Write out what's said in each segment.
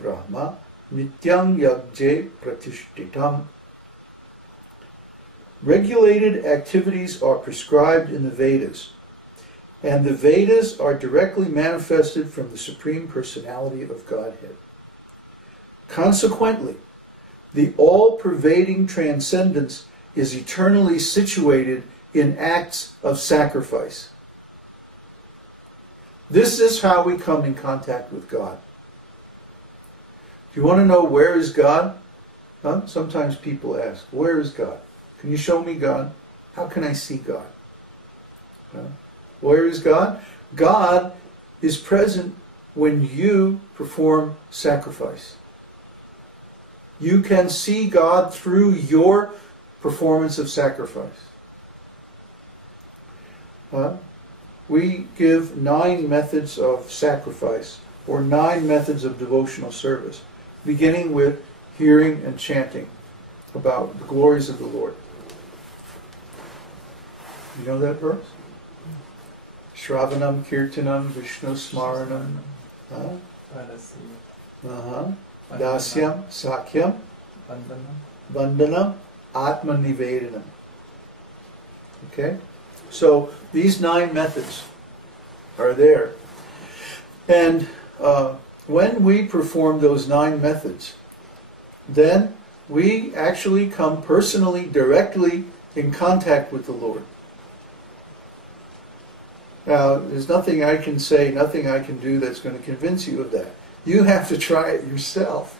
Brahma Nityang Yagje Pratishtitam. Regulated activities are prescribed in the Vedas, and the Vedas are directly manifested from the Supreme Personality of Godhead. Consequently, the all-pervading transcendence is eternally situated in acts of sacrifice. This is how we come in contact with God. Do you want to know where is God? Huh? Sometimes people ask, where is God? Can you show me God? How can I see God? Where is God? God is present when you perform sacrifice. You can see God through your performance of sacrifice. We give 9 methods of sacrifice, or 9 methods of devotional service, beginning with hearing and chanting about the glories of the Lord. You know that verse? Shravanam Kirtanam Vishnu Smaranam Dasyam Sakyam Vandanam Atma Nivedanam. Okay? So these 9 methods are there. And when we perform those 9 methods, then we actually come personally, directly in contact with the Lord. Now, there's nothing I can say, nothing I can do that's going to convince you of that. You have to try it yourself.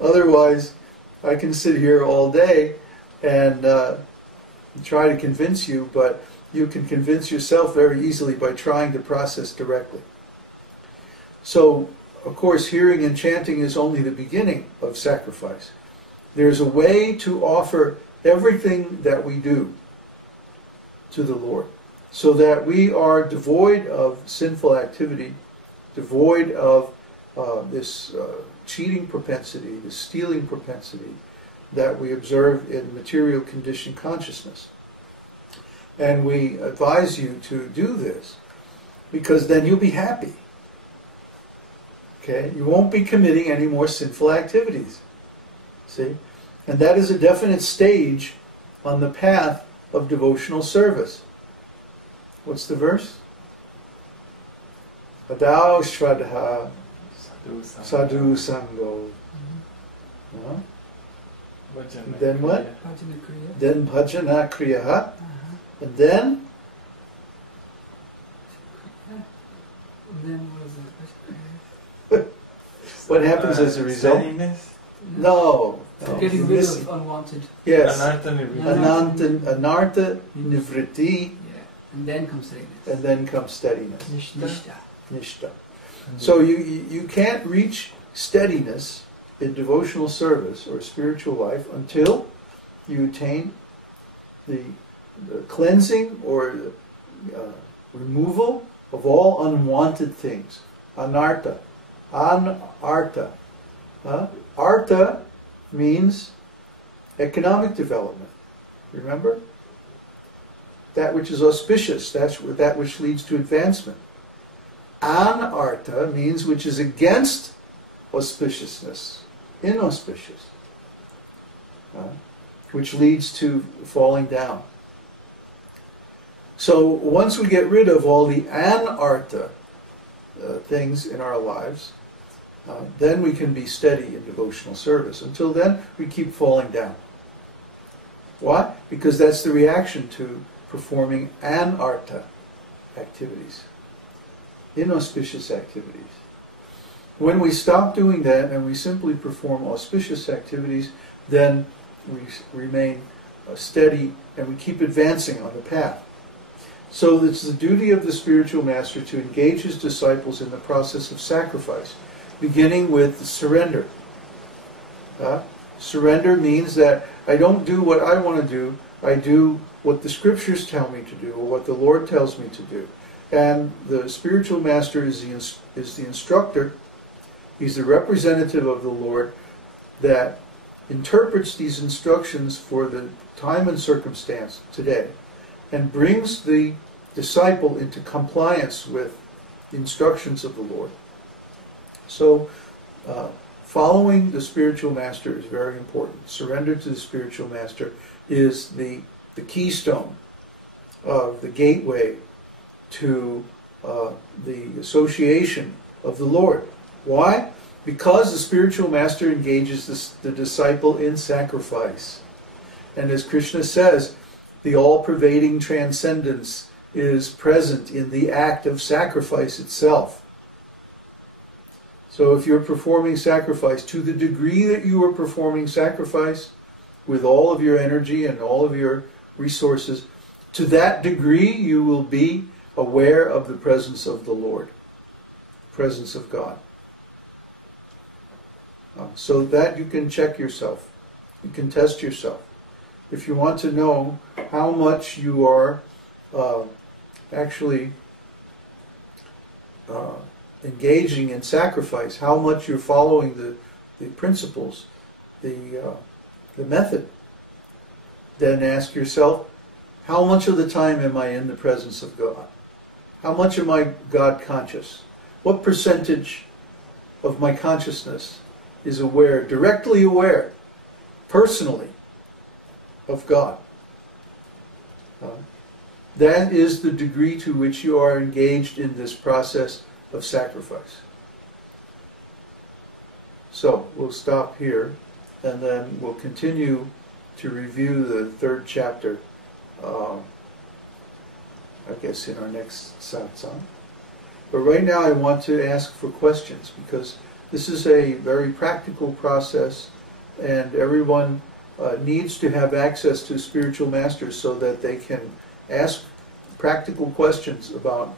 Otherwise, I can sit here all day and try to convince you, but you can convince yourself very easily by trying to process directly. So, of course, hearing and chanting is only the beginning of sacrifice. There's a way to offer everything that we do to the Lord, so that we are devoid of sinful activity, devoid of this cheating propensity, this stealing propensity that we observe in material conditioned consciousness. And we advise you to do this, because then you'll be happy. Okay? You won't be committing any more sinful activities. See? And that is a definite stage on the path of devotional service. What's the verse? Adao Shraddha Sadhu Sango. Then what? Then Bhajana Kriya. And then? What happens as a result? No. Getting rid of unwanted. Yes. Anartha Nivritti. And then comes steadiness. And then comes steadiness. Nishta. So you can't reach steadiness in devotional service or spiritual life until you attain the cleansing or the removal of all unwanted things. Anartha. Anartha. Artha means economic development. Remember? That which is auspicious, that's that which leads to advancement. Anartha means which is against auspiciousness, inauspicious, which leads to falling down. So once we get rid of all the anartha things in our lives, then we can be steady in devotional service. Until then, we keep falling down. Why? Because that's the reaction to performing anartha activities, inauspicious activities. When we stop doing that and we simply perform auspicious activities, then we remain steady and we keep advancing on the path. So it's the duty of the spiritual master to engage his disciples in the process of sacrifice, beginning with surrender. Surrender means that I don't do what I want to do, I do what the scriptures tell me to do, or what the Lord tells me to do. And the spiritual master is the instructor, he's the representative of the Lord that interprets these instructions for the time and circumstance today, and brings the disciple into compliance with the instructions of the Lord. So, following the spiritual master is very important. Surrender to the spiritual master is the keystone of the gateway to the association of the Lord. Why? Because the spiritual master engages the disciple in sacrifice. And as Krishna says, the all-pervading transcendence is present in the act of sacrifice itself. So if you're performing sacrifice, to the degree that you are performing sacrifice with all of your energy and all of your resources, to that degree you will be aware of the presence of the Lord, presence of God. So that you can check yourself, you can test yourself. If you want to know how much you are actually engaging in sacrifice, how much you're following the principles, the method, then ask yourself, how much of the time am I in the presence of God? How much am I God conscious? What percentage of my consciousness is aware, directly aware, personally, of God? That is the degree to which you are engaged in this process of sacrifice. So, we'll stop here, and then we'll continue to review the third chapter, I guess in our next satsang. But right now I want to ask for questions, because this is a very practical process, and everyone needs to have access to spiritual masters so that they can ask practical questions about,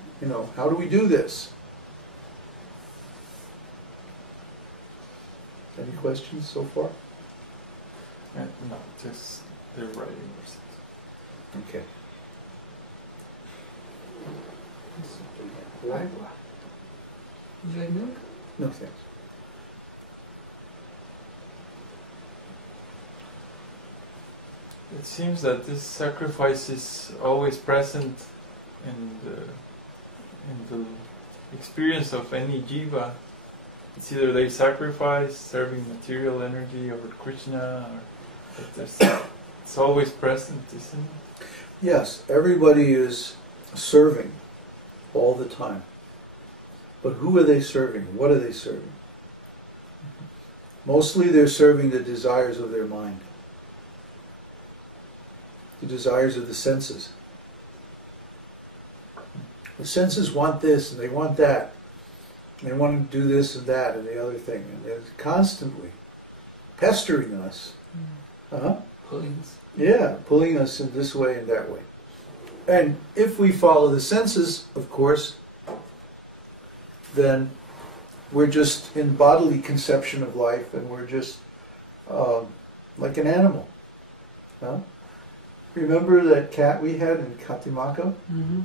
how do we do this? Any questions so far? No, just the writing verses. Okay. Would you like milk? No thanks. It seems that this sacrifice is always present in the experience of any jiva. It's either they sacrifice serving material energy over Krishna, or it's always present, isn't it? Yes, everybody is serving all the time. But who are they serving? What are they serving? Mostly they're serving the desires of their mind, the desires of the senses. The senses want this and they want that. They want to do this and that and the other thing. And they're constantly pestering us. Pulling us. Yeah, pulling us in this way and that way. And if we follow the senses, of course, then we're just in bodily conception of life, and we're just like an animal. Remember that cat we had in Katimako? Mm-hmm.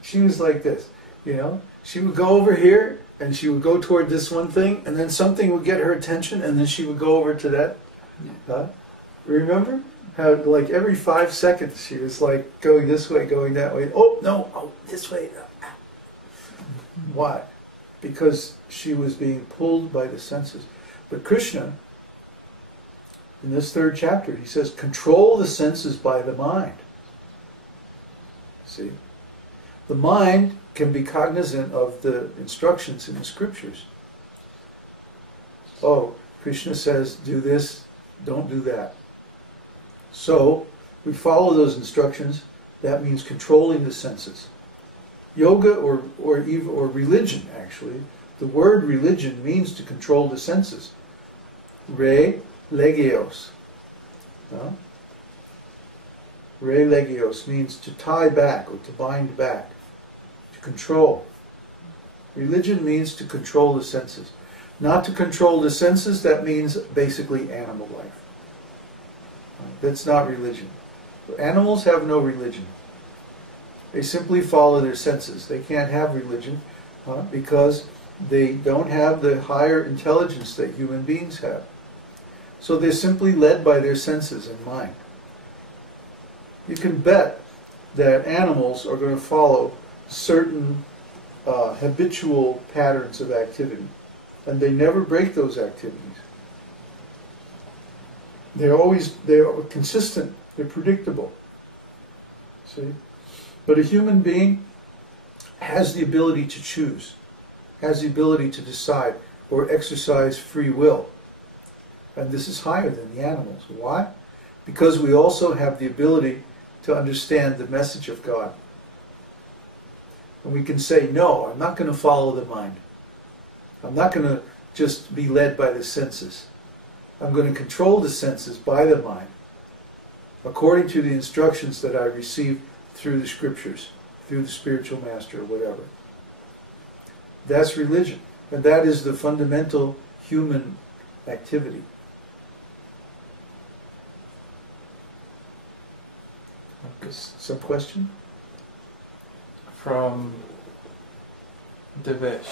She was like this, She would go over here, and she would go toward this one thing, and then something would get her attention, and then she would go over to that. Yeah. Remember? How, like, every 5 seconds she was like going this way, going that way. Oh, no, oh, this way. Why? Because she was being pulled by the senses. But Krishna, in this third chapter, he says, control the senses by the mind. See? The mind can be cognizant of the instructions in the scriptures. Oh, Krishna says, do this, don't do that. So, we follow those instructions. That means controlling the senses. Yoga or religion, actually, the word religion means to control the senses. Re legios. Re legios means to tie back or to bind back, to control. Religion means to control the senses. Not to control the senses, that means basically animal life. That's not religion. Animals have no religion. They simply follow their senses. They can't have religion because they don't have the higher intelligence that human beings have. So they're simply led by their senses and mind. You can bet that animals are going to follow certain habitual patterns of activity. And they never break those activities. They're consistent, they're predictable. See? But a human being has the ability to choose, has the ability to decide or exercise free will. And this is higher than the animals. Why? Because we also have the ability to understand the message of God. And we can say, no, I'm not going to follow the mind. I'm not going to just be led by the senses. I'm going to control the senses by the mind, according to the instructions that I received through the scriptures, through the spiritual master or whatever. That's religion. And that is the fundamental human activity. Okay. Some question? From Devesh.